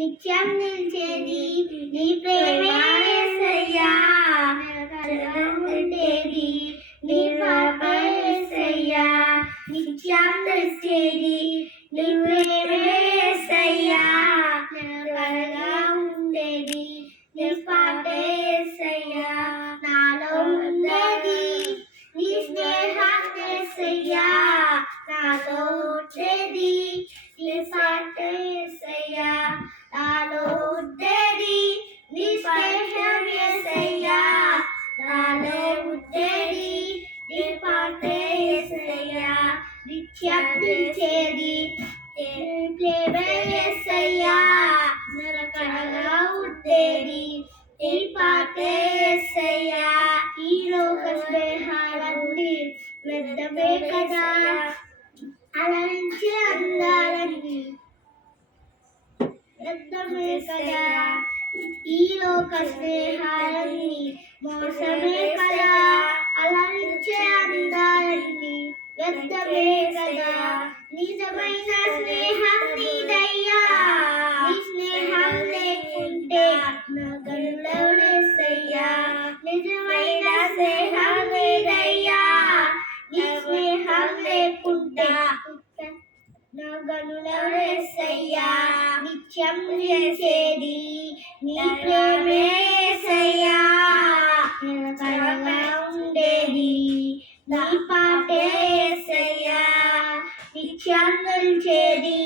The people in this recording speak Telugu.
నిత్యం నిలిచేది నీ ప్రేమే యేసయ్యా, ఉండేది నీ పాపే యేసయ్యా, నిత్యం నిలిచేది నీ ప్రేమే యేసయ్యా, త్వరగా ఉండేది నీ పాపే యేసయ్యా, నాలో ఉండేది నీ స్నేహం యేసయ్యా, నాలో ఉండేది నీ పాపే యేసయ్యా, నాలో ఉండేది నీ స్నేహం యేసయ్యా, నాలో ఉండేది నీ పాపే యేసయ్యా, నిత్యం నిలిచేది నీ ప్రేమే యేసయ్యా, నిలకడగా ఉండేది నీ పాపే యేసయ్యా, ఈ లోక స్నేహాలన్నీ వ్యర్థమే కదా, అలరించే అందాలన్నీ వ్యర్థమే కదా, ఈ లోక స్నేహాలన్నీ మోసమే కదా, అలరించే అందాలన్నీ వ్యర్థమే కదా, నిజమైన స్నేహం నీదయ్యా, నీ స్నేహం లేకుంటే నా గనులెవరేసయ్యా, నిజమైన స్నేహం నీదయ్యా, నీ స్నేహం లేకుంటే నా గనులెవరేసయ్యా, నిత్యం నిలిచేది నీ ప్రేమే యేసయ్యా, నిలకడగా ఉండేది నీ పాపే యేసయ్యా, నిత్యం నిలిచేది